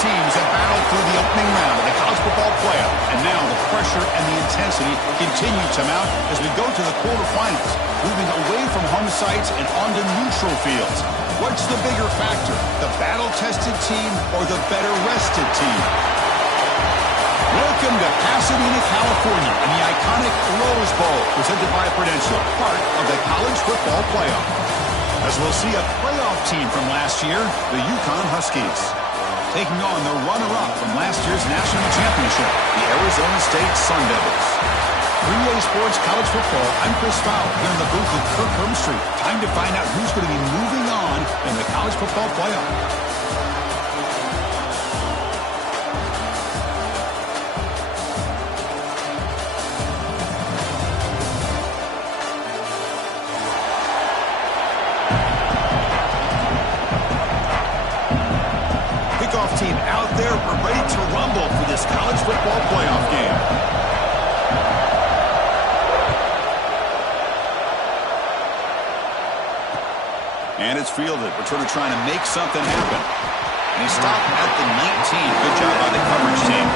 teams have battled through the opening round of the college football playoff, and now the pressure and the intensity continue to mount as we go to the quarterfinals, moving away from home sites and onto neutral fields. What's the bigger factor, the battle-tested team or the better-rested team? Welcome to Pasadena, California, and the iconic Rose Bowl, presented by Prudential, part of the college football playoff. As we'll see a playoff team from last year, the UConn Huskies, taking on the runner-up from last year's national championship, the Arizona State Sun Devils. Three-way sports college football. I'm Chris Fowler here in the booth with Kirk Hermstreet. Time to find out who's going to be moving on in the college football playoff. Team out there, we're ready to rumble for this college football playoff game. And it's fielded. Returner trying to make something happen. And he stopped at the 19. Good job by the coverage team.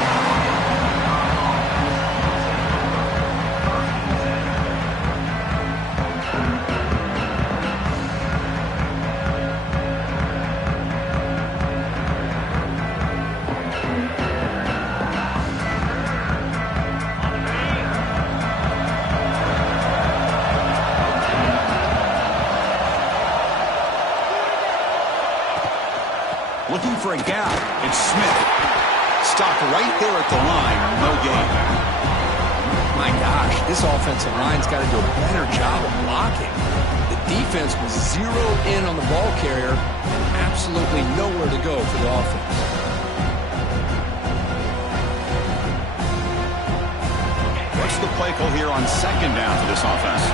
Looking for a gap. It's Smith. Stopped right there at the line. No gain. My gosh, this offensive line's got to do a better job of blocking. The defense was zeroed in on the ball carrier and absolutely nowhere to go for the offense. What's the play call here on second down for this offense?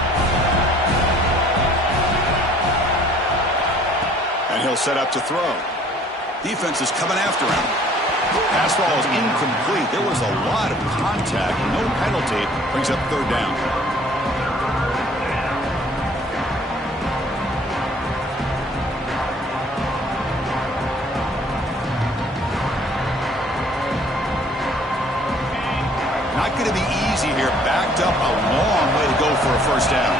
And he'll set up to throw. Defense is coming after him. Pass ball is incomplete. There was a lot of contact. No penalty. Brings up third down. Not going to be easy here. Backed up a long way to go for a first down.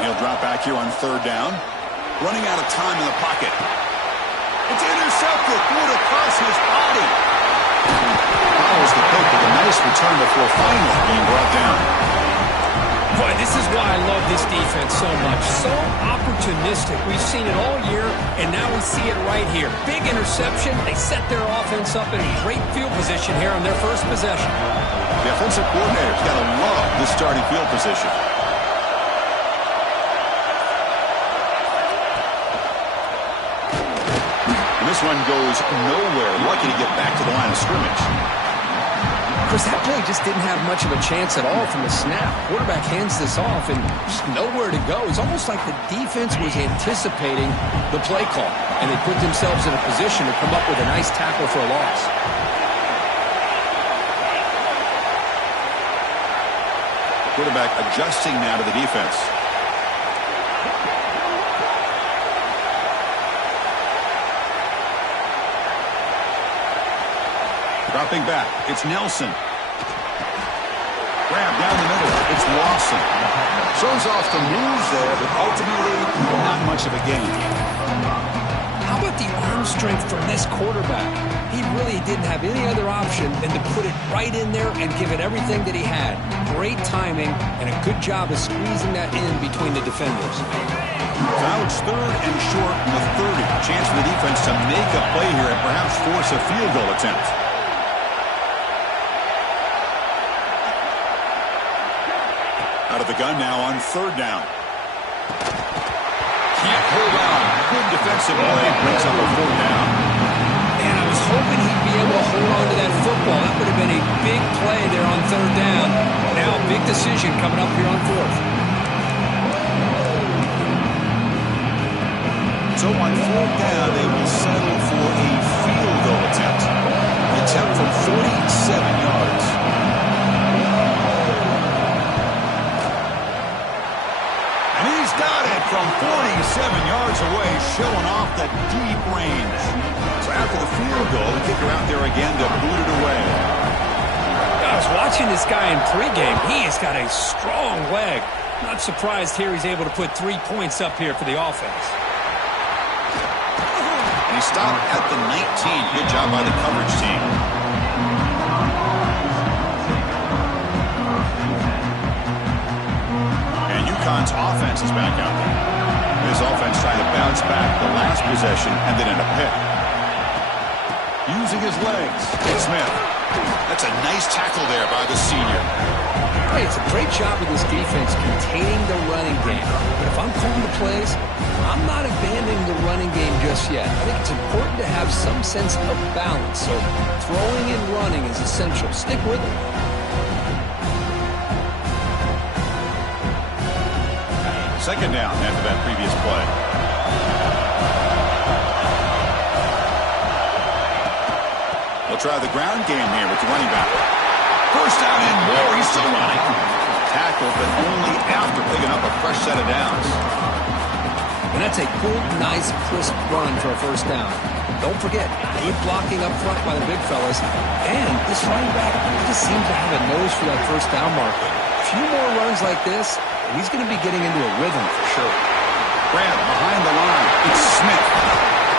And he'll drop back here on third down. Running out of time in the pocket. It's intercepted. Threw it across his body. Follows the pick with a nice return before finally being brought down. Boy, this is why I love this defense so much. So opportunistic. We've seen it all year, and now we see it right here. Big interception. They set their offense up in a great field position here on their first possession. The offensive coordinator's got to love this starting field position. This one goes nowhere. Lucky to get back to the line of scrimmage. Chris, that play just didn't have much of a chance at all from the snap. Quarterback hands this off and just nowhere to go. It's almost like the defense was anticipating the play call, and they put themselves in a position to come up with a nice tackle for a loss. Quarterback adjusting now to the defense. Dropping back, it's Nelson. Grab down the middle, it's Lawson. Shows off the moves there, but ultimately not much of a gain. How about the arm strength from this quarterback? He really didn't have any other option than to put it right in there and give it everything that he had. Great timing and a good job of squeezing that in between the defenders. Couch third and short in the 30. Chance for the defense to make a play here and perhaps force a field goal attempt. Out of the gun now on third down. Can't hold on. Good defensive play. Brings up a fourth down. And I was hoping he'd be able to hold on to that football. That would have been a big play there on third down. Now a big decision coming up here on fourth. So on fourth down, they will settle for a field goal attempt. Attempt from 47 yards. Got it from 47. yards away, showing off the deep range. So after the field goal, the kicker out there again to boot it away. I was watching this guy in pregame. He has got a strong leg. Not surprised here he's able to put 3 points up here for the offense. And he stopped at the 19. Good job by the coverage team. And UConn's offense is back out there. This offense trying to bounce back the last possession and then in a pick. Using his legs. It's Smith. That's a nice tackle there by the senior. Hey, it's a great job of this defense containing the running game. But if I'm calling the plays, I'm not abandoning the running game just yet. I think it's important to have some sense of balance. So throwing and running is essential. Stick with it. Second down after that previous play. They'll try the ground game here with the running back. First down and more. He's still running. Tackle, but only after picking up a fresh set of downs. And that's a good, nice, crisp run for a first down. Don't forget, good blocking up front by the big fellas. And this running back just seems to have a nose for that first down marker. A few more runs like this, and he's going to be getting into a rhythm for sure. Grant behind the line. It's Smith.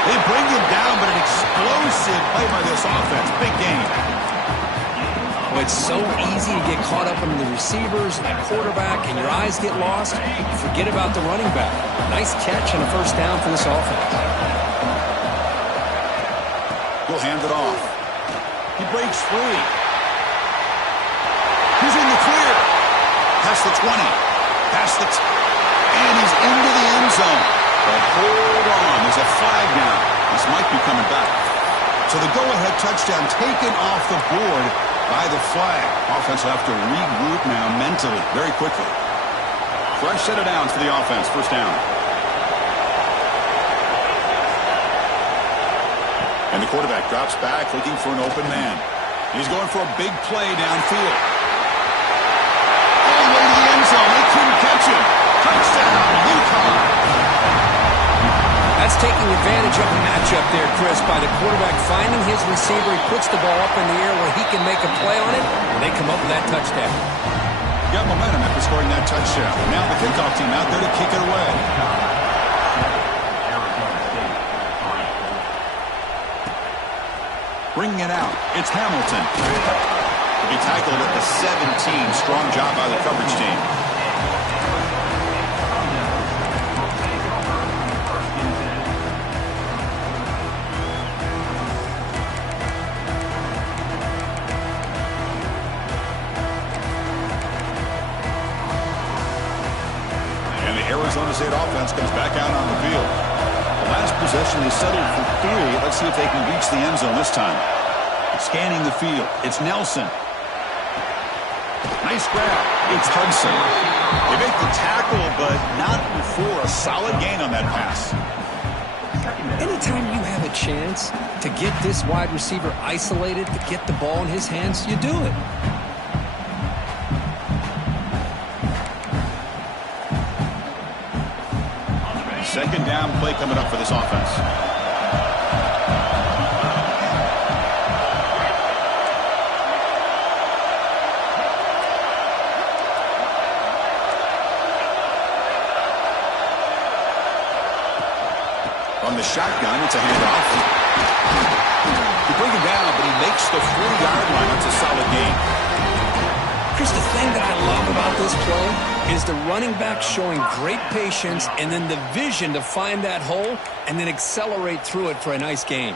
They bring him down, but an explosive play by this offense. Big game. Well, it's so easy to get caught up in the receivers and the quarterback, and your eyes get lost. You forget about the running back. Nice catch and a first down for this offense. He'll hand it off. He breaks free. He's in the clear. Past the 20. Past the and he's into the end zone. But hold on. There's a flag now. This might be coming back. So the go-ahead touchdown taken off the board by the flag. Offense will have to regroup now mentally very quickly. Fresh set of downs for the offense. First down. And the quarterback drops back looking for an open man. He's going for a big play downfield. All the way to the end zone. They couldn't catch him. Touchdown, UConn. That's taking advantage of the matchup there, Chris, by the quarterback finding his receiver. He puts the ball up in the air where he can make a play on it, and they come up with that touchdown. Got momentum after scoring that touchdown. Now the kickoff team out there to kick it away. Bringing it out. It's Hamilton. He'll be tackled at the 17. Strong job by the coverage team. Arizona State offense comes back out on the field. The last possession, they settled for 3. Let's see if they can reach the end zone this time. Scanning the field. It's Nelson. Nice grab. It's Hudson. They make the tackle, but not before a solid gain on that pass. Anytime you have a chance to get this wide receiver isolated, to get the ball in his hands, you do it. Second down play coming up for this offense. From the shotgun, it's a handoff. They bring him down, but he makes the 40-yard line. That's a solid gain. Chris, the thing that I love about this play is the running back showing great patience and then the vision to find that hole and then accelerate through it for a nice gain.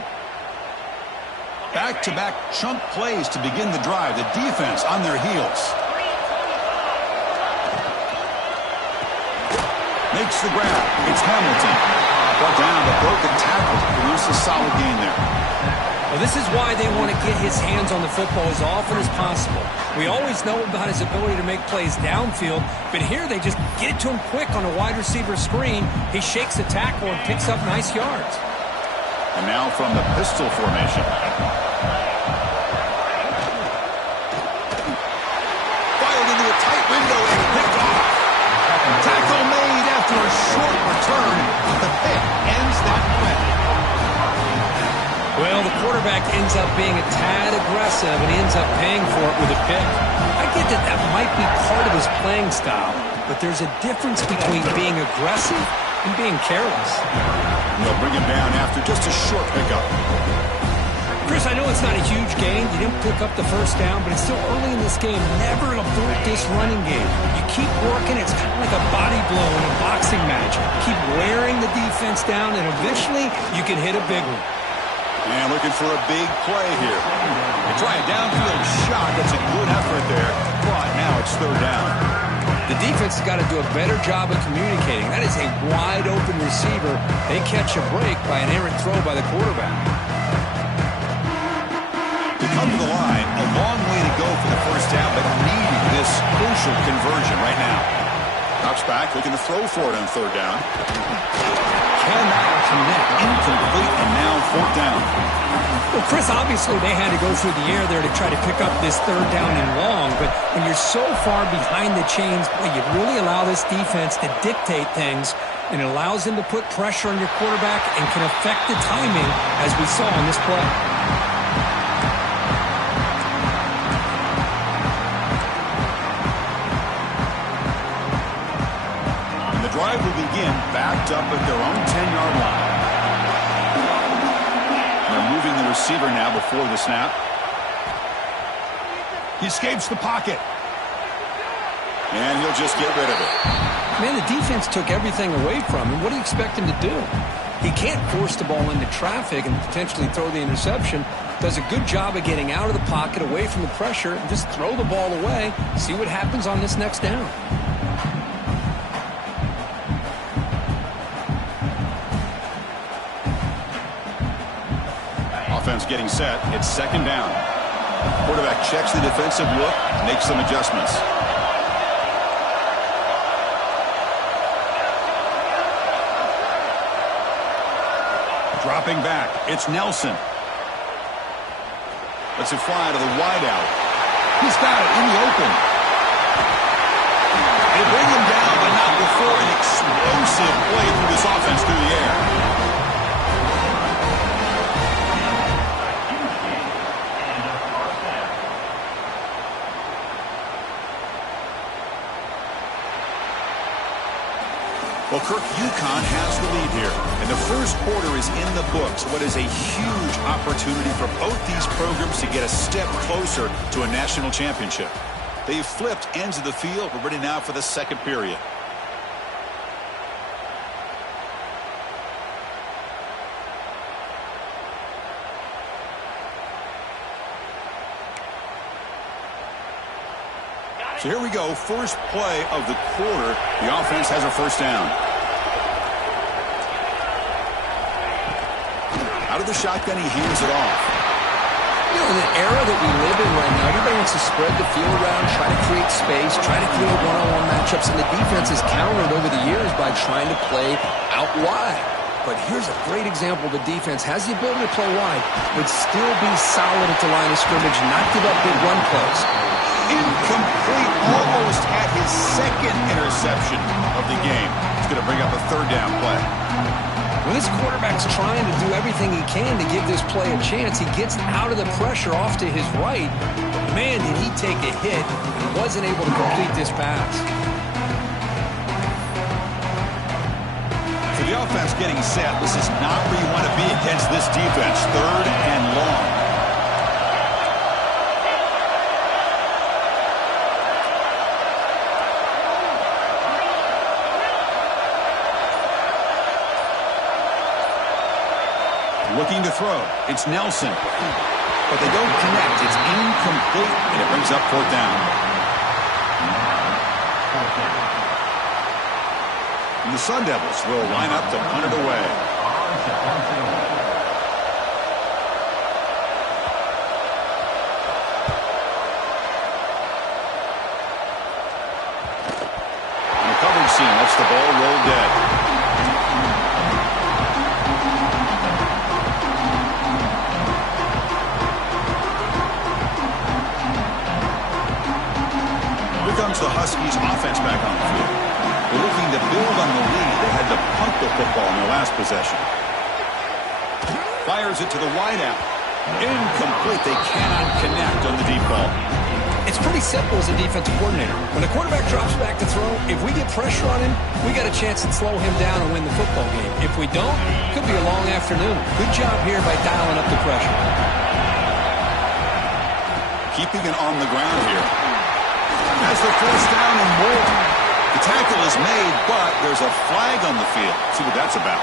Back-to-back chunk plays to begin the drive. The defense on their heels. Makes the grab. It's Hamilton. Brought down, but broken tackle. Produces a solid gain there. Well, this is why they want to get his hands on the football as often as possible. We always know about his ability to make plays downfield, but here they just get it to him quick on a wide receiver screen. He shakes the tackle and picks up nice yards. And now from the pistol formation. Fired into a tight window and picked off. Tackle made after a short return. Well, the quarterback ends up being a tad aggressive, and he ends up paying for it with a pick. I get that that might be part of his playing style, but there's a difference between being aggressive and being careless. They'll bring him down after just a short pickup. Chris, I know it's not a huge gain. You didn't pick up the first down, but it's still early in this game. Never abort this running game. You keep working. It's kind of like a body blow in a boxing match. Keep wearing the defense down, and eventually you can hit a big one. And looking for a big play here. They try a downfield shot. That's a good effort there. But now it's third down. The defense has got to do a better job of communicating. That is a wide-open receiver. They catch a break by an errant throw by the quarterback. To come to the line, a long way to go for the first down, but needing this crucial conversion right now. Knocks back, looking to throw for it on third down. Cannot connect, incomplete, and now fourth down. Well, Chris, obviously they had to go through the air there to try to pick up this third down and long, but when you're so far behind the chains, boy, you really allow this defense to dictate things, and it allows them to put pressure on your quarterback and can affect the timing, as we saw in this play. The drive will begin backed up at their own 10-yard line. They're moving the receiver now before the snap. He escapes the pocket. And he'll just get rid of it. Man, the defense took everything away from him. What do you expect him to do? He can't force the ball into traffic and potentially throw the interception. Does a good job of getting out of the pocket, away from the pressure, and just throw the ball away. See what happens on this next down. Offense getting set. It's second down. Quarterback checks the defensive look, makes some adjustments. Dropping back. It's Nelson. Lets it fly to the wideout. He's got it in the open. They bring him down, but not before an explosive play through this offense through the air. Well, Kirk, UConn has the lead here, and the first quarter is in the books. What is a huge opportunity for both these programs to get a step closer to a national championship. They've flipped ends of the field. We're ready now for the second period. So here we go, first play of the quarter. The offense has a first down. Out of the shotgun, he heaves it off. You know, in the era that we live in right now, everybody wants to spread the field around, try to create space, try to create one-on-one matchups, and the defense has countered over the years by trying to play out wide. But here's a great example. The defense has the ability to play wide, but still be solid at the line of scrimmage, not give up big run plays. Incomplete, almost had his second interception of the game. He's going to bring up a third down play. When this quarterback's trying to do everything he can to give this play a chance, he gets out of the pressure off to his right. But man, did he take a hit and wasn't able to complete this pass. For the offense getting set, this is not where you want to be against this defense. Third and long. Looking to throw. It's Nelson. But they don't connect. It's incomplete, and it brings up fourth down. And the Sun Devils will line up to punt it away. And the coverage scene lets the ball roll dead. Comes the Huskies offense back on the field. They're looking to build on the lead. They had to punt the football in their last possession. Fires it to the wideout. Incomplete. They cannot connect on the deep ball. It's pretty simple as a defensive coordinator. When the quarterback drops back to throw, if we get pressure on him, we got a chance to slow him down and win the football game. If we don't, it could be a long afternoon. Good job here by dialing up the pressure. Keeping it on the ground here. Has the first down and more. The tackle is made, but there's a flag on the field. See what that's about.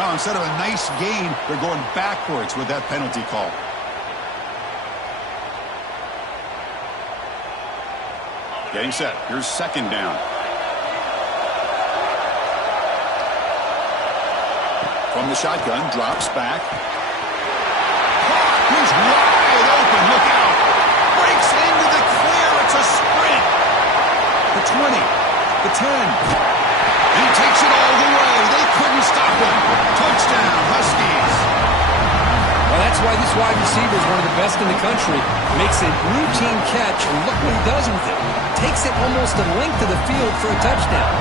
Now, instead of a nice gain, they're going backwards with that penalty call. Getting set. Here's second down. From the shotgun, drops back. He's wide open. Look out. Breaks into the clear. It's a sprint. The 20. The 10. And he takes it all the way. They couldn't stop him. Touchdown, Huskies. Well, that's why this wide receiver is one of the best in the country. Makes a routine catch, and look what he does with it. Takes it almost a length of the field for a touchdown.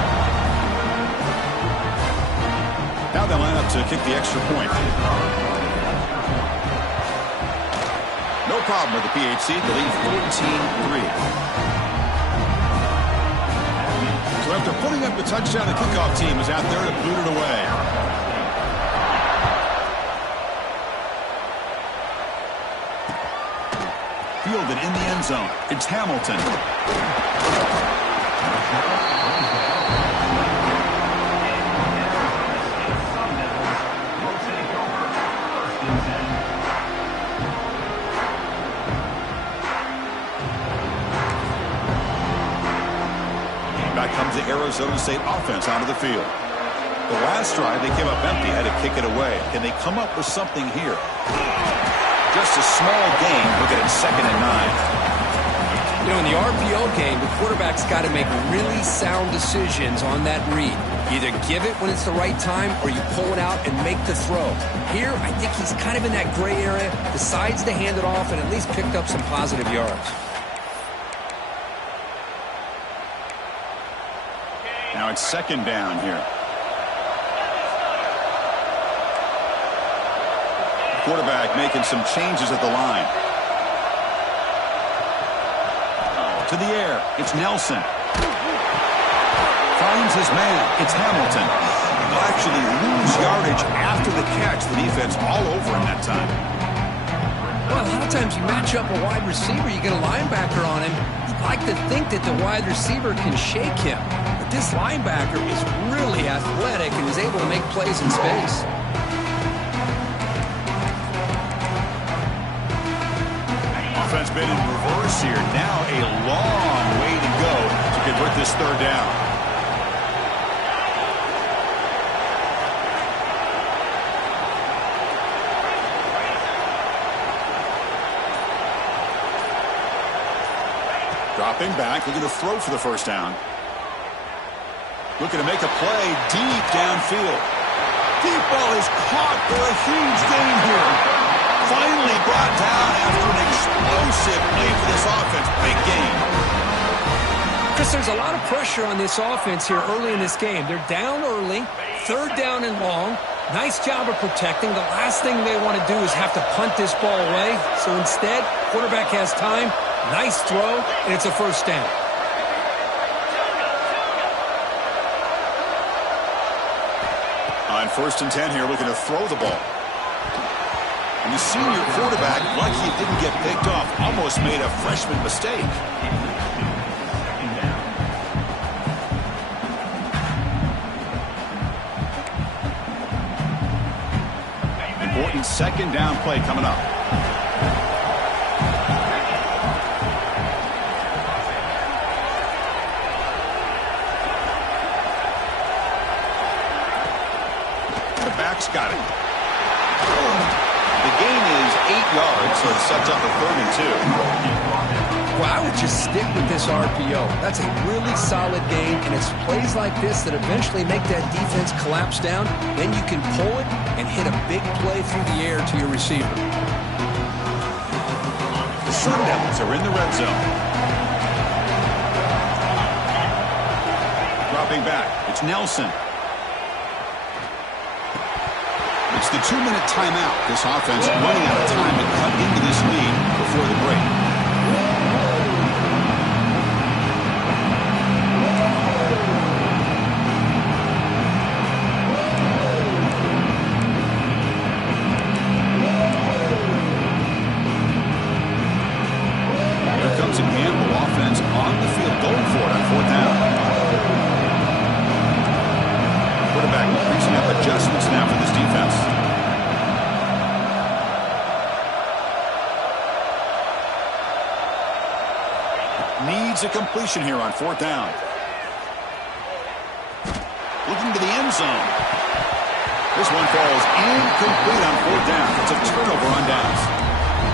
Now they line up to kick the extra point. No problem with the PHC. They lead 14-3. So after putting up the touchdown, the kickoff team is out there to boot it away. Fielded in the end zone. It's Hamilton. Back comes the Arizona State offense onto the field. The last drive, they came up empty, had to kick it away. Can they come up with something here? Just a small gain. Look at it, 2nd and 9. You know, in the RPO game, the quarterback's got to make really sound decisions on that read. Either give it when it's the right time or you pull it out and make the throw. Here, I think he's kind of in that gray area, decides to hand it off and at least picked up some positive yards. Now it's 2nd down here. Quarterback making some changes at the line. To the air. It's Nelson. Finds his man. It's Hamilton. They'll actually lose yardage after the catch. The defense all over him that time. Well, a lot of times you match up a wide receiver, you get a linebacker on him. You'd like to think that the wide receiver can shake him. But this linebacker is really athletic and is able to make plays in space. Offense been in reverse here. Now a long way to go to convert this 3rd down. Dropping back, looking to throw for the 1st down. Looking to make a play deep downfield. Deep ball is caught for a huge gain here. Finally brought down after an explosive play for this offense. Big game. Chris, there's a lot of pressure on this offense here early in this game. They're down early, 3rd down and long. Nice job of protecting. The last thing they want to do is have to punt this ball away. So instead, quarterback has time, nice throw, and it's a 1st down. On 1st and 10 here, looking to throw the ball. And the senior quarterback, lucky he didn't get picked off, almost made a freshman mistake. Important 2nd down play coming up. The back's got it. The gain is 8 yards, so it sets up a 3rd and 2. Well, I would just stick with this RPO. That's a really solid gain, and it's plays like this that eventually make that defense collapse down. Then you can pull it and hit a big play through the air to your receiver. The Sun Devils are in the red zone. Dropping back, it's Nelson. It's the 2-minute timeout. This offense running out of time to cut into this lead before the break. Here comes a gamble. Offense on the field going for it on 4th down. Quarterback increasing up adjustments now for this defense. Needs a completion here on 4th down. Looking to the end zone. This one falls incomplete on 4th down. It's a turnover on downs.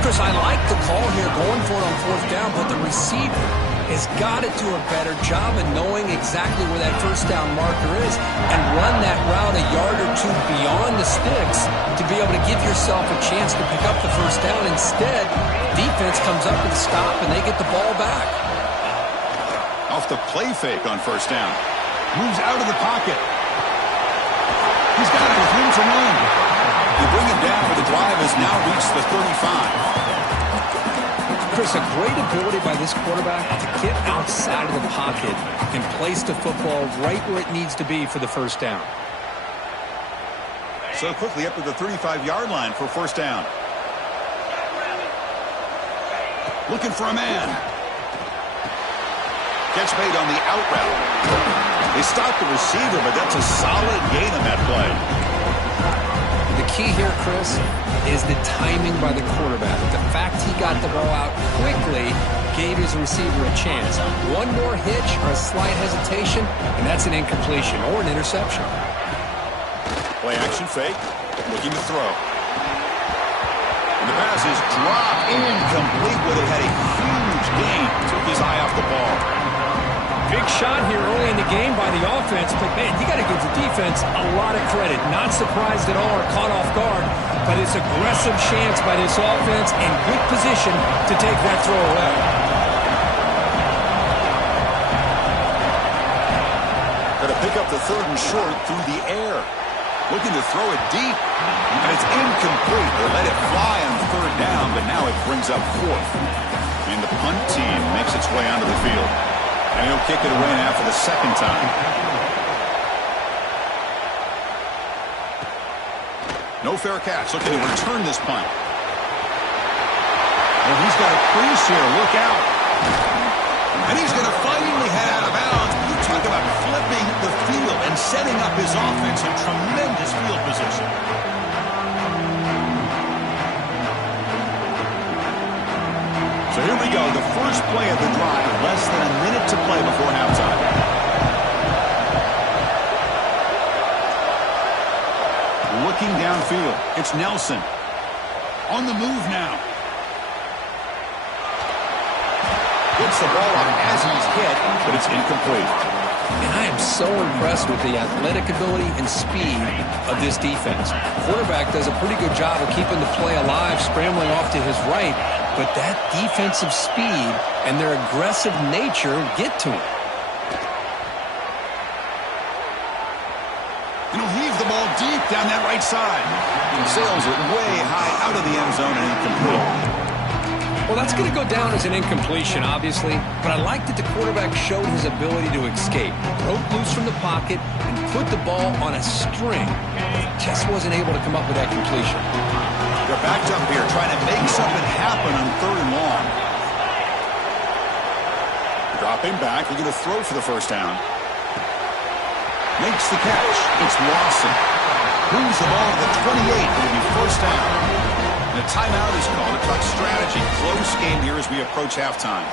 Chris, I like the call here going for it on 4th down, but the receiver has got to do a better job of knowing exactly where that 1st down marker is and run that route a yard or two beyond the sticks to be able to give yourself a chance to pick up the 1st down. Instead, defense comes up with a stop and they get the ball back. Off the play fake on 1st down. Moves out of the pocket. He's got it with room to run. They bring him down for the drive has now reached the 35. Chris, a great ability by this quarterback to get outside of the pocket and place the football right where it needs to be for the 1st down. So quickly up to the 35-yard line for 1st down. Looking for a man. Catch made on the out route. They stopped the receiver, but that's a solid gain on that play. The key here, Chris, is the timing by the quarterback. The fact he got the ball out quickly gave his receiver a chance. One more hitch or a slight hesitation, and that's an incompletion or an interception. Play action fake. Looking to throw. And the pass is dropped incomplete. Would have had a huge gain. Took his eye off the ball. Big shot here early in the game by the offense, but man, you got to give the defense a lot of credit. Not surprised at all or caught off guard, but it's aggressive chance by this offense in good position to take that throw away. Got to pick up the 3rd and short through the air. Looking to throw it deep, and it's incomplete. They let it fly on 3rd down, but now it brings up 4th. And the punt team makes its way onto the field. And he'll kick it away now for the 2nd time. No fair catch. Looking to return this punt. And he's got a crease here. Look out. And he's going to finally head out of bounds. You talk about flipping the field and setting up his offense in tremendous field position. So here we go, the first play of the drive, less than a minute to play before halftime. Looking downfield, it's Nelson. On the move now. Gets the ball up as he's hit, but it's incomplete. And I am so impressed with the athletic ability and speed of this defense. Quarterback does a pretty good job of keeping the play alive, scrambling off to his right. But that defensive speed and their aggressive nature get to him. And he'll heave the ball deep down that right side. And sails it way high out of the end zone and incomplete. Well, that's going to go down as an incompletion, obviously. But I like that the quarterback showed his ability to escape. Broke loose from the pocket and put the ball on a string. Just wasn't able to come up with that completion. They're backed up here trying to make something happen on 3rd and long. Dropping back, looking to throw for the 1st down. Makes the catch. It's Lawson. Moves the ball to the 28. It'll be 1st down. And a timeout is called to talk strategy. Close game here as we approach halftime.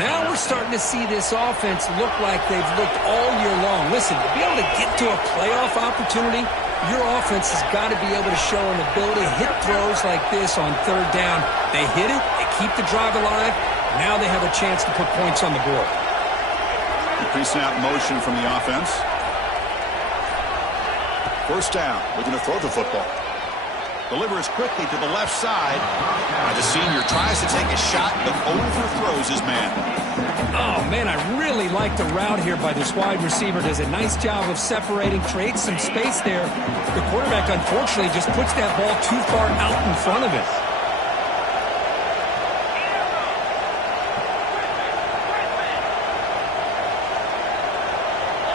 Now we're starting to see this offense look like they've looked all year long. Listen, to be able to get to a playoff opportunity, your offense has got to be able to show an ability to hit throws like this on 3rd down. They hit it, they keep the drive alive. Now they have a chance to put points on the board. Pre-snap motion from the offense. 1st down, looking to throw the football. Delivers quickly to the left side. The senior tries to take a shot, but overthrows his man. Oh, man, I really like the route here by this wide receiver. Does a nice job of separating, creates some space there. The quarterback, unfortunately, just puts that ball too far out in front of it.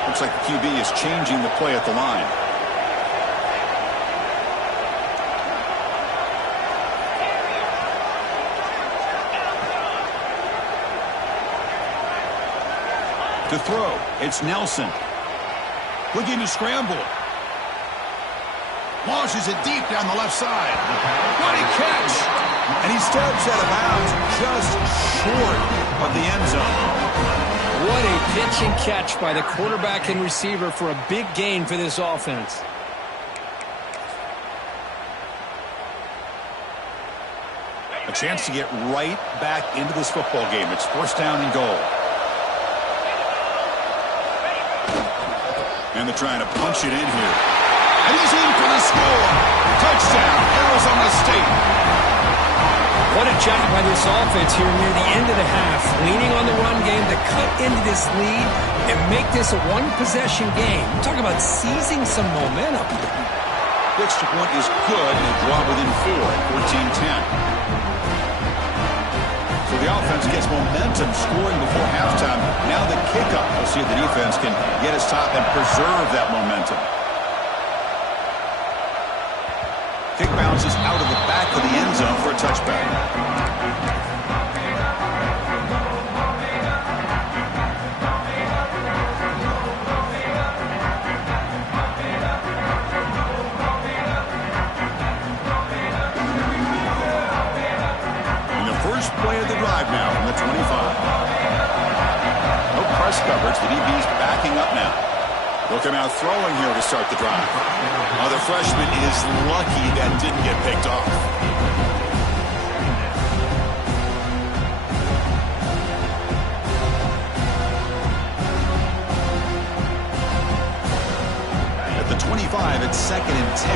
Looks like the QB is changing the play at the line. To throw, it's Nelson. Looking to scramble. Launches it deep down the left side. What a catch! And he steps out of bounds just short of the end zone. What a pitch and catch by the quarterback and receiver for a big gain for this offense. A chance to get right back into this football game. It's first down and goal. And they're trying to punch it in here. And he's in for the score. Touchdown, Arizona State. What a job by this offense here near the end of the half. Leaning on the run game to cut into this lead and make this a one-possession game. Talk about seizing some momentum. The extra point is good, and they draw within 4, 14-10. So the offense gets momentum scoring before halftime. Now the kickoff. We'll see if the defense can get his top and preserve that momentum. Kick bounces out of the back of the end zone for a touchback. Play of the drive now from the 25. No press coverage. The DB's backing up now. Looking out throwing here to start the drive. Oh, the freshman is lucky that didn't get picked off. At the 25, it's 2nd and 10.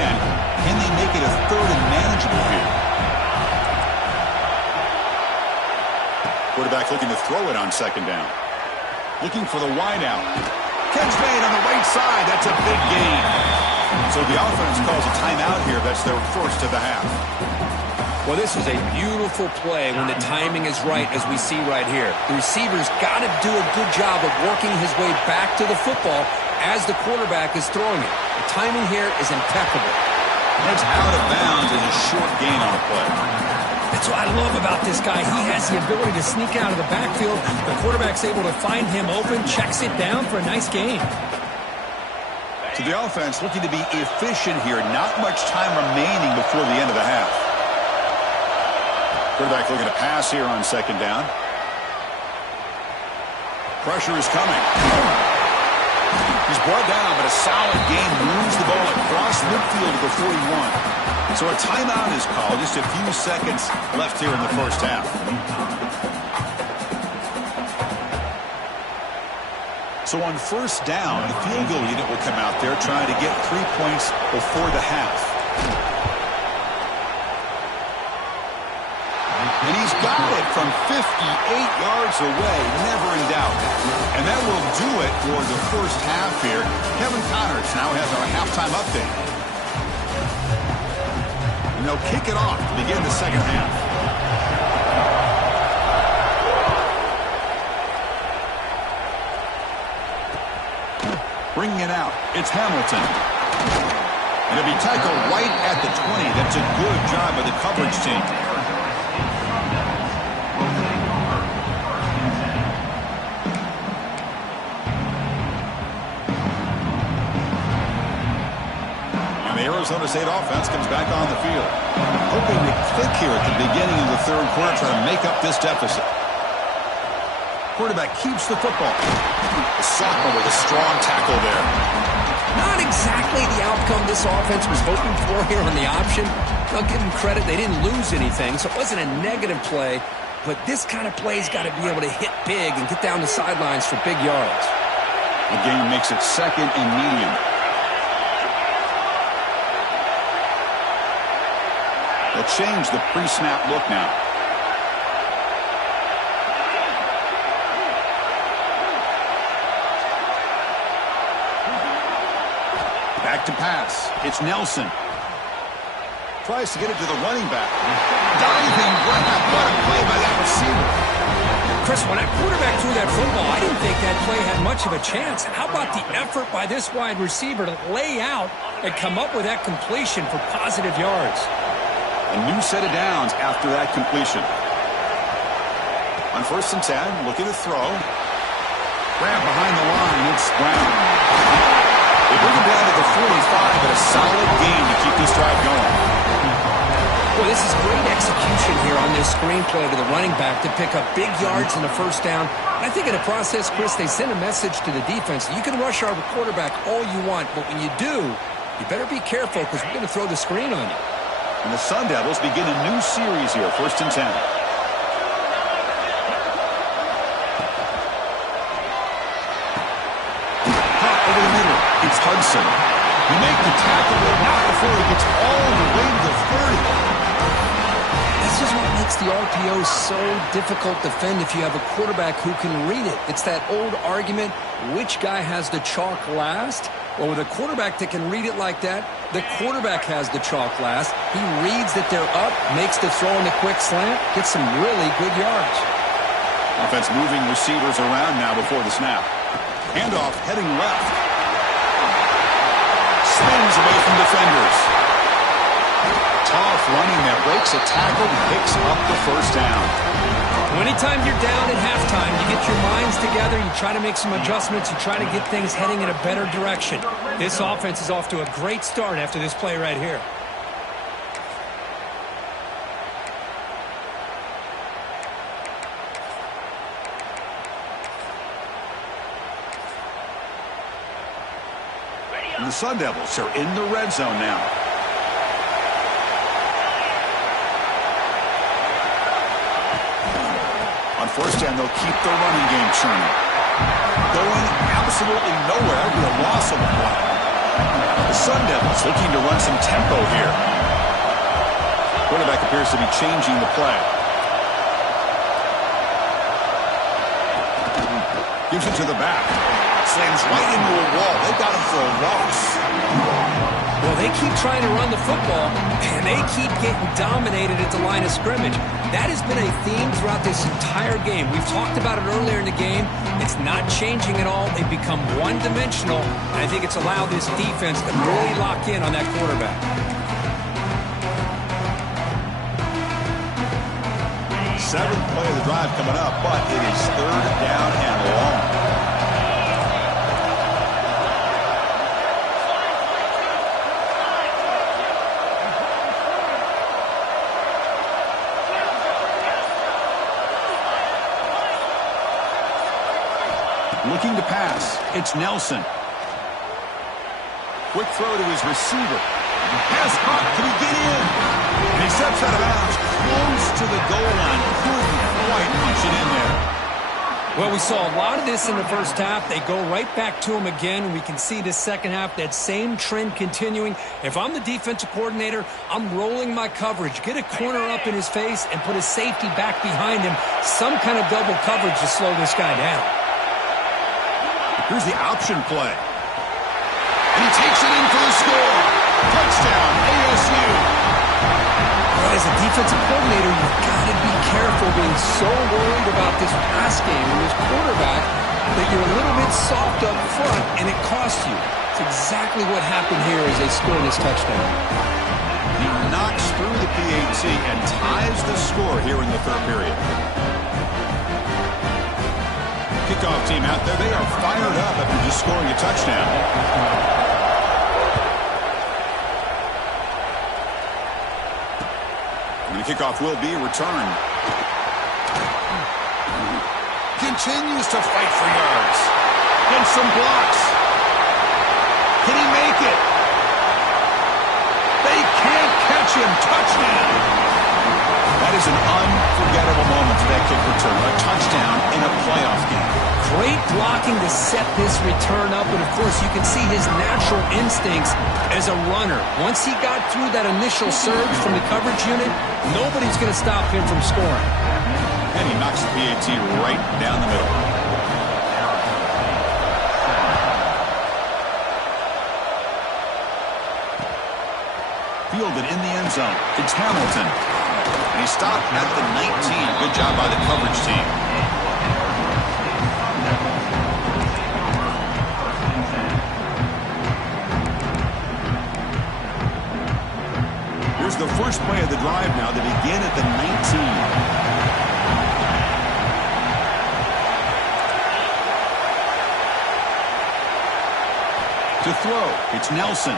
Can they make it a 3rd and manageable here? Quarterback looking to throw it on 2nd down. Looking for the wide out. Catch made on the right side. That's a big gain. So the offense calls a timeout here. That's their first of the half. Well, this is a beautiful play when the timing is right, as we see right here. The receiver's got to do a good job of working his way back to the football as the quarterback is throwing it. The timing here is impeccable. It's out of bounds and a short gain on the play. That's what I love about this guy. He has the ability to sneak out of the backfield. The quarterback's able to find him open, checks it down for a nice gain. So the offense looking to be efficient here. Not much time remaining before the end of the half. Quarterback looking to pass here on 2nd down. Pressure is coming. He's brought down, but a solid gain moves the ball across midfield to the 41. So a timeout is called. Just a few seconds left here in the first half. So on first down, the field goal unit will come out there trying to get 3 points before the half. And he's got it from 58 yards away, never in doubt. And that will do it for the first half here. Kevin Connors now has our halftime update. And they'll kick it off to begin the second half. Bringing it out, it's Hamilton. And it'll be tackled right at the 20. That's a good job by the coverage team. Arizona State offense comes back on the field. Hoping to click here at the beginning of the 3rd quarter, trying to make up this deficit. Quarterback keeps the football. The sophomore with a strong tackle there. Not exactly the outcome this offense was hoping for here on the option. I'll give them credit. They didn't lose anything, so it wasn't a negative play. But this kind of play's got to be able to hit big and get down the sidelines for big yards. The game makes it 2nd and medium. They'll change the pre-snap look now. Back to pass. It's Nelson. Tries to get it to the running back. Diving grab. What a play by that receiver. Chris, when that quarterback threw that football, I didn't think that play had much of a chance. How about the effort by this wide receiver to lay out and come up with that completion for positive yards? A new set of downs after that completion. On 1st and 10, looking to throw. Grab behind the line. It's Brown. They bring him down to the 45, but a solid gain to keep this drive going. Well, this is great execution here on this screenplay to the running back to pick up big yards in the first down. And I think in the process, Chris, they send a message to the defense. You can rush our quarterback all you want, but when you do, you better be careful because we're going to throw the screen on you. And the Sun Devils begin a new series here, 1st and 10. Hot over the middle. It's Hudson. You make the tackle, but not before he gets all the way to the 30. This is what makes the RPO so difficult to defend if you have a quarterback who can read it. It's that old argument, which guy has the chalk last? Well, with a quarterback that can read it like that, the quarterback has the chalk last. He reads that they're up, makes the throw in the quick slant, gets some really good yards. Offense moving receivers around now before the snap. Handoff heading left. Spins away from defenders. Tough running there. Breaks a tackle and picks up the first down. Anytime you're down at halftime, you get your minds together, you try to make some adjustments, you try to get things heading in a better direction. This offense is off to a great start after this play right here. And the Sun Devils are in the red zone now. On 1st down, they'll keep the running game churning. Going absolutely nowhere with a loss of a play. The Sun Devils looking to run some tempo here. Quarterback appears to be changing the play. Gives it to the back. Slams right into a wall. They got him for a loss. Well, they keep trying to run the football, and they keep getting dominated at the line of scrimmage. That has been a theme throughout this entire game. We've talked about it earlier in the game. It's not changing at all. They've become one-dimensional, and I think it's allowed this defense to really lock in on that quarterback. Seventh play of the drive coming up, but it is 3rd down and long. Looking to pass. It's Nelson. Quick throw to his receiver. Pass caught. Can he get in? And he steps out of bounds close to the goal line. Couldn't quite punch it in there. Well, we saw a lot of this in the first half. They go right back to him again. We can see the second half, that same trend continuing. If I'm the defensive coordinator, I'm rolling my coverage. Get a corner up in his face and put a safety back behind him. Some kind of double coverage to slow this guy down. Here's the option play. And he takes it in for the score. Touchdown, ASU. Well, as a defensive coordinator, you've got to be careful being so worried about this pass game and this quarterback that you're a little bit soft up front and it costs you. It's exactly what happened here as they scored this touchdown. He knocks through the PAT and ties the score here in the 3rd period. Kickoff team out there. They are fired up after just scoring a touchdown. And the kickoff will be returned. Continues to fight for yards. Then some blocks. Can he make it? They can't catch him. Touchdown. That is an unforgettable moment for that kick return. A touchdown in a playoff game. Great blocking to set this return up, and of course you can see his natural instincts as a runner. Once he got through that initial surge from the coverage unit, nobody's going to stop him from scoring. And he knocks the PAT right down the middle. fielded in the end zone. It's Hamilton. And he stopped at the 19. Good job by the coverage team. Here's the first play of the drive now. They begin at the 19. To throw, it's Nelson.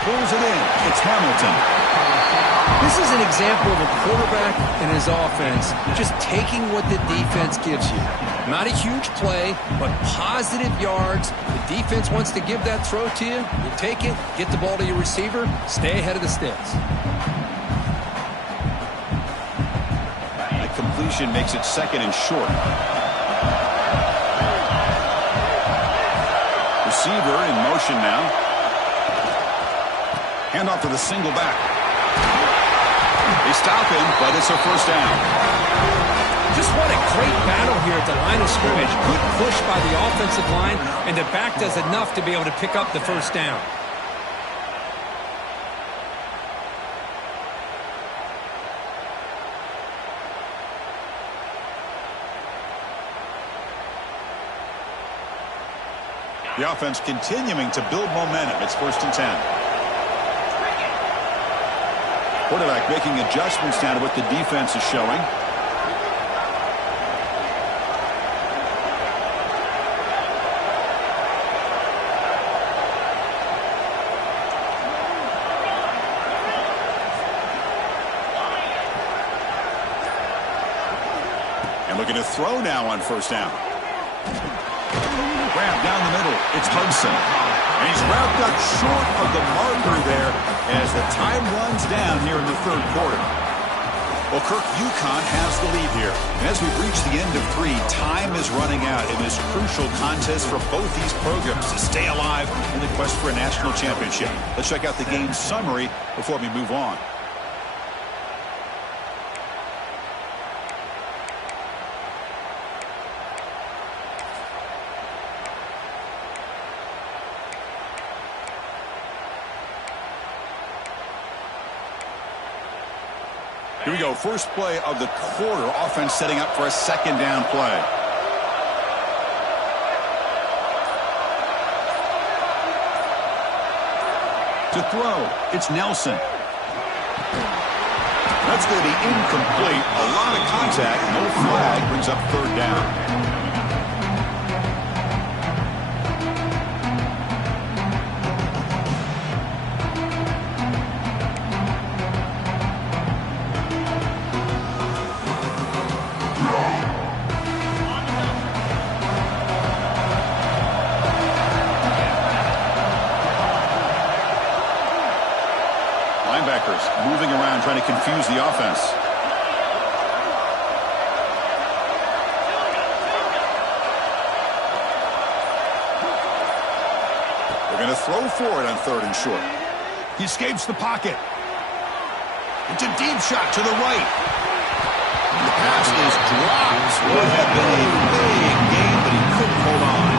Pulls it in, it's Hamilton. This is an example of a quarterback and his offense just taking what the defense gives you. Not a huge play, but positive yards. The defense wants to give that throw to you. You take it, get the ball to your receiver, stay ahead of the sticks. That completion makes it second and short. Receiver in motion now. Handoff to the single back. They stop him, but it's a first down. Just what a great battle here at the line of scrimmage. Good push by the offensive line, and the back does enough to be able to pick up the first down. The offense continuing to build momentum. It's 1st and 10. Quarterback making adjustments now to what the defense is showing. And looking to throw now on first down. Grab down the middle. It's Hudson. And he's wrapped up short of the marker there as the time runs down here in the 3rd quarter. Well, Kirk, UConn has the lead here. And as we've reached the end of 3, time is running out in this crucial contest for both these programs to stay alive in the quest for a national championship. Let's check out the game summary before we move on. Here we go. First play of the quarter. Offense setting up for a 2nd down play. To throw, it's Nelson. That's going to be incomplete. A lot of contact. No flag. Brings up 3rd down. Moving around, trying to confuse the offense. They're going to throw for it on 3rd and short. He escapes the pocket. It's a deep shot to the right. The pass is dropped. Would have been a big gain, but he couldn't hold on.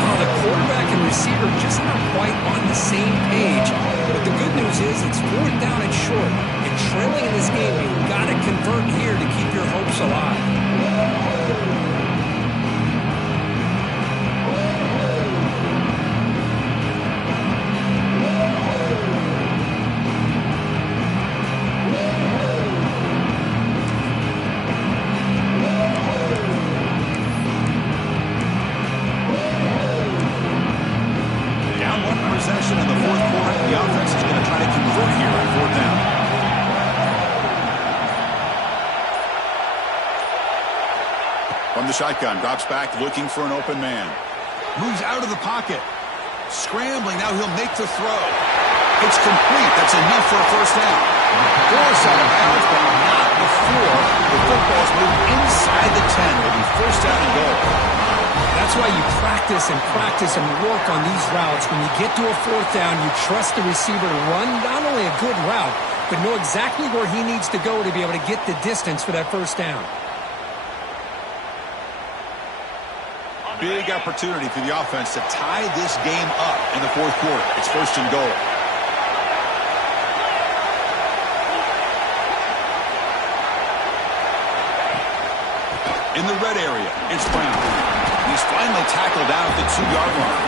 Oh, the quarterback and receiver just not quite on the same page. But the good news is it's 4th down and short. And trailing in this game, you've got to convert here to keep your hopes alive. In the 4th quarter, the offense is going to try to convert here on 4th down. From the shotgun, drops back, looking for an open man. Moves out of the pocket. Scrambling, now he'll make the throw. It's complete. That's enough for a first down. Force out of bounds, but not before the football's moved inside the 10. It'll be first down and goal. That's why you practice and work on these routes. When you get to a 4th down, you trust the receiver to run not only a good route, but know exactly where he needs to go to be able to get the distance for that first down. Big opportunity for the offense to tie this game up in the 4th quarter. It's 1st and goal. In the red area, it's Brown. He's finally tackled down at the 2-yard line.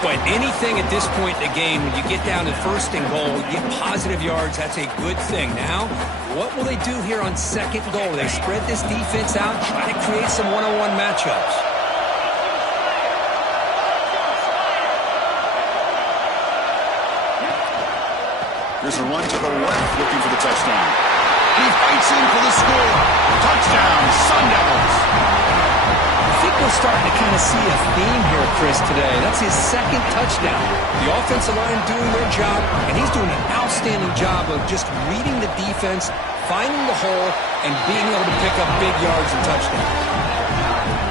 But anything at this point in the game, when you get down to first and goal, you get positive yards, that's a good thing. Now, what will they do here on second goal? They spread this defense out, try to create some one-on-one matchups. Here's a run to the left, looking for the touchdown. He fights in for the score. Touchdown, Sun Devils. I think we're starting to kind of see a theme here, Chris, today. That's his second touchdown. The offensive line doing their job, and he's doing an outstanding job of just reading the defense, finding the hole, and being able to pick up big yards and touchdowns.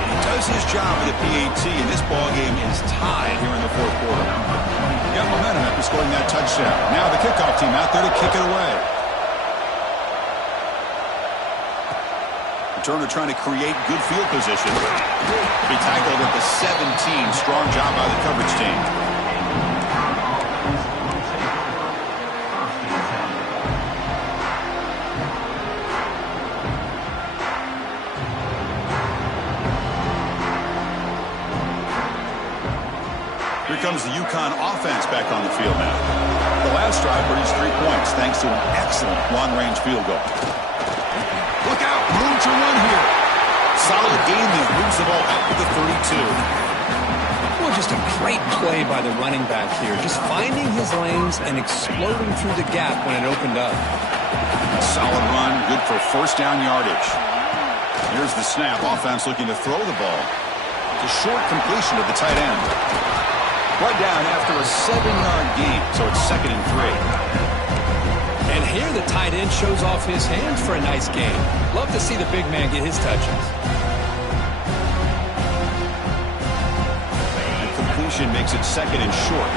He does his job with the PAT, and this ballgame is tied here in the fourth quarter. Got momentum after scoring that touchdown. Now the kickoff team out there to kick it away. Returner trying to create good field position. Be tackled at the 17. Strong job by the coverage team. Here comes the UConn offense back on the field now. The last drive produced 3 points thanks to an excellent long-range field goal. Look out, room to run here. Solid game there, moves the ball out to the 32. Well, just a great play by the running back here. Just finding his lanes and exploding through the gap when it opened up. Solid run, good for first down yardage. Here's the snap, offense looking to throw the ball. It's a short completion of the tight end. Brought down after a 7-yard gain, so it's 2nd and 3. And here the tight end shows off his hands for a nice gain. Love to see the big man get his touches. The completion makes it 2nd and short.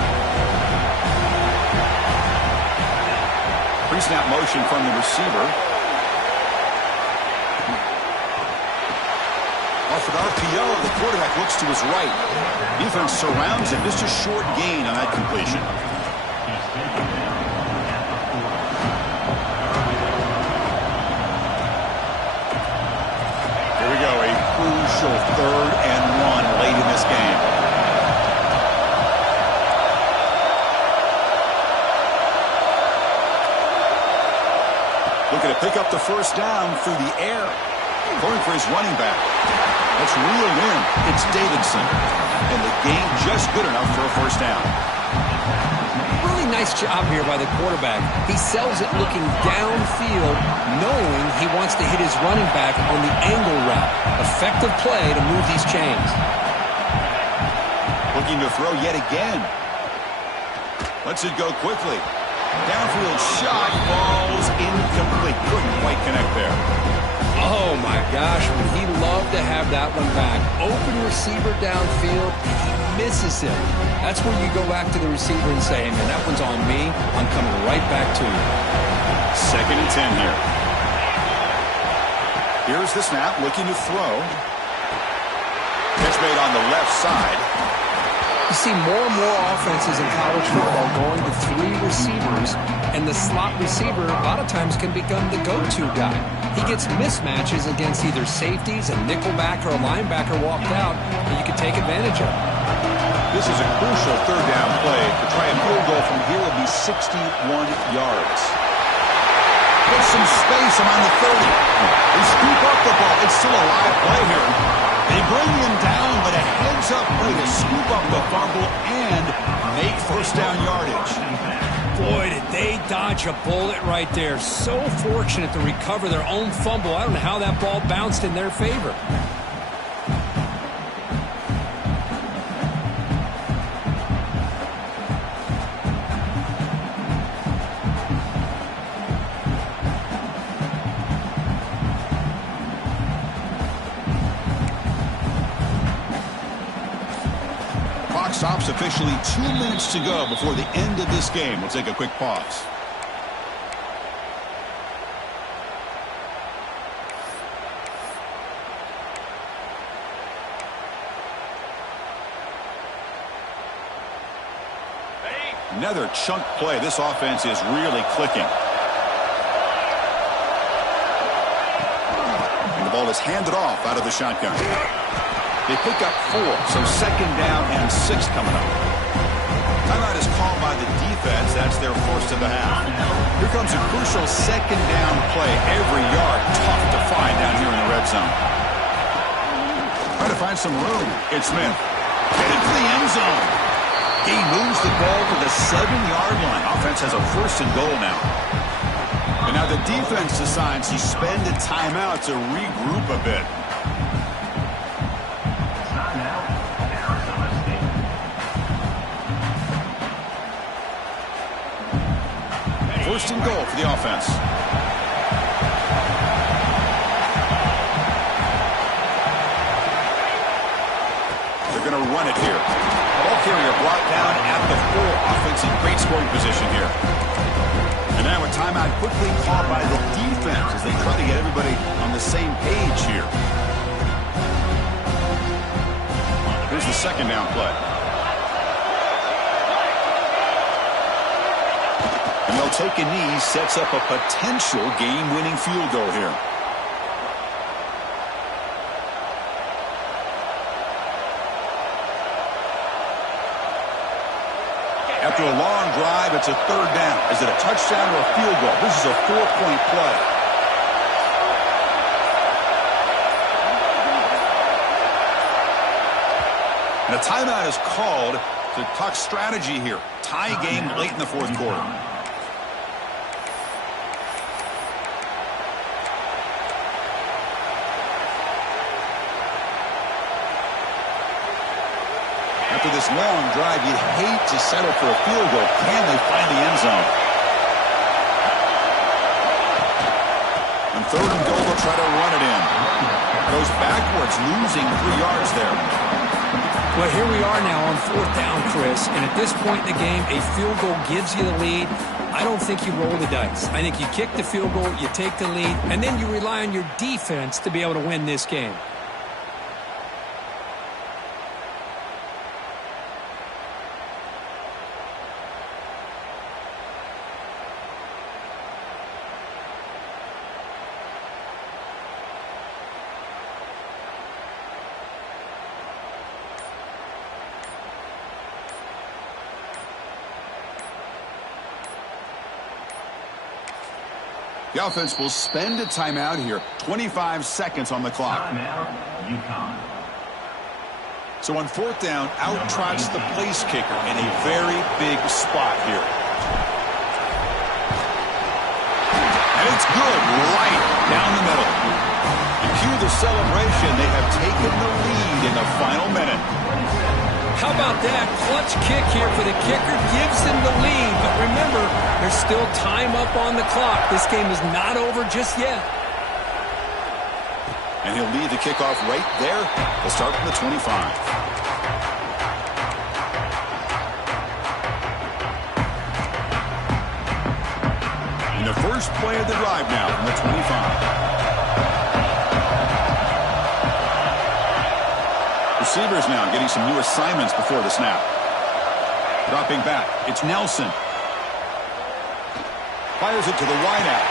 Pre-snap motion from the receiver. Off an RPO, the quarterback looks to his right. Defense surrounds him. Just a short gain on that completion. Here we go, a crucial 3rd and 1 late in this game. Looking to pick up the first down through the air. Going for his running back. That's reeled in. It's Davidson. And the game just good enough for a first down. Really nice job here by the quarterback. He sells it looking downfield, knowing he wants to hit his running back on the angle route. Effective play to move these chains. Looking to throw yet again. Lets it go quickly. Downfield shot falls incomplete. Couldn't quite connect there. Oh, my gosh, would he love to have that one back. Open receiver downfield, and he misses him. That's where you go back to the receiver and say, hey, man, that one's on me. I'm coming right back to you. 2nd and 10 here. Here's the snap, looking to throw. Catch made on the left side. You see more and more offenses in college football going to 3 receivers, and the slot receiver a lot of times can become the go-to guy. He gets mismatches against either safeties, a nickelback, or a linebacker walked out, and you can take advantage of it. This is a crucial 3rd down play. To try a field goal from here will be 61 yards. Put some space around the 30. They scoop up the ball. It's still a live play here. They bring him down, but a heads-up play to scoop up the fumble and make first down yardage. Boy, did they dodge a bullet right there. So fortunate to recover their own fumble. I don't know how that ball bounced in their favor. Stops officially 2 minutes to go before the end of this game. We'll take a quick pause. Another chunk play. This offense is really clicking. And the ball is handed off out of the shotgun. They pick up 4, so second down and 6 coming up. Timeout is called by the defense. That's their first of the half. Here comes a crucial second down play. Every yard tough to find down here in the red zone. Trying to find some room. It's Smith. Headed to the end zone. He moves the ball to the 7-yard line. Offense has a first and goal now. And now the defense decides to spend a timeout to regroup a bit. First and goal for the offense. They're going to run it here. Ball carrier brought down at the 4. Offense in great scoring position here. And now a timeout quickly called by the defense as they try to get everybody on the same page here. Here's the second down play. And they'll take a knee, sets up a potential game-winning field goal here. After a long drive, it's a third down. Is it a touchdown or a field goal? This is a 4-point play. And a timeout is called to talk strategy here. Tie game late in the fourth quarter. After this long drive, you'd hate to settle for a field goal. Can they find the end zone? On third and goal, they'll try to run it in. Goes backwards, losing 3 yards there. Well, here we are now on fourth down, Chris. And at this point in the game, a field goal gives you the lead. I don't think you roll the dice. I think you kick the field goal, you take the lead, and then you rely on your defense to be able to win this game. The offense will spend a timeout here. 25 seconds on the clock. Timeout, UConn. So on fourth down, out trots the place kicker in a very big spot here. And it's good right down the middle. And cue the celebration. They have taken the lead in the final minute. How about that? Clutch kick here for the kicker. Gives them the lead. But remember, there's still time up on the clock. This game is not over just yet. And he'll lead the kickoff right there. They'll start from the 25. And the first play of the drive now from the 25. Receivers now getting some new assignments before the snap. Dropping back, it's Nelson. Fires it to the wideout.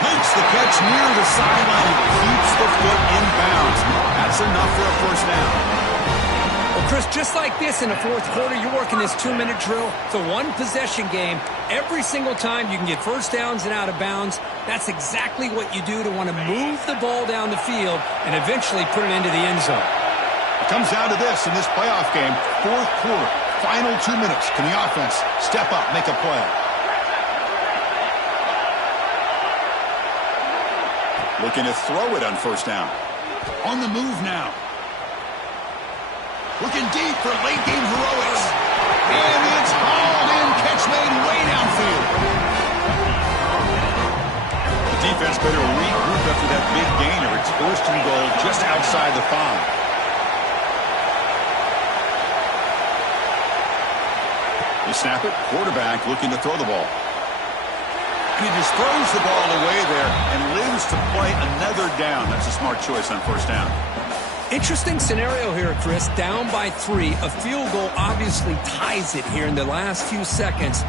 Makes the catch near the sideline and keeps the foot in bounds. That's enough for a first down. Well, Chris, just like this in the fourth quarter, you're working this 2-minute drill. It's a one-possession game. Every single time you can get first downs and out of bounds. That's exactly what you do to want to move the ball down the field and eventually put it into the end zone. It comes down to this in this playoff game. Fourth quarter, final 2 minutes. Can the offense step up, make a play? Looking to throw it on first down. On the move now. Looking deep for late game heroics. And it's hauled in. Catch made way downfield. The defense better regroup after that big gainer. It's first and goal just outside the 5. They snap it. Quarterback looking to throw the ball. And he just throws the ball away there and lives to play another down. That's a smart choice on first down. Interesting scenario here, Chris. Down by 3. A field goal obviously ties it here in the last few seconds.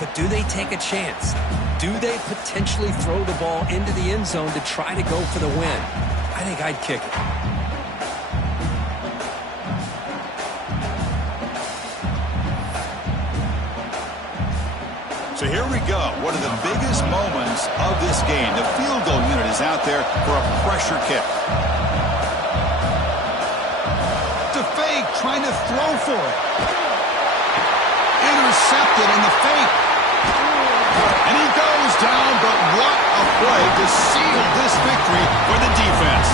But do they take a chance? Do they potentially throw the ball into the end zone to try to go for the win? I think I'd kick it. So here we go. One of the biggest moments of this game. The field goal unit is out there for a pressure kick. To fake, trying to throw for it. Intercepted in the fake. And he goes down, but what a play to seal this victory for the defense.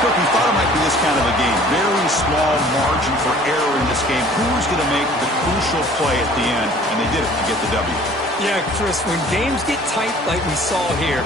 Cook, we thought it might be this kind of a game. Very small margin for error in this game. Who was going to make the crucial play at the end? And they did it to get the W. Yeah, Chris, when games get tight like we saw here,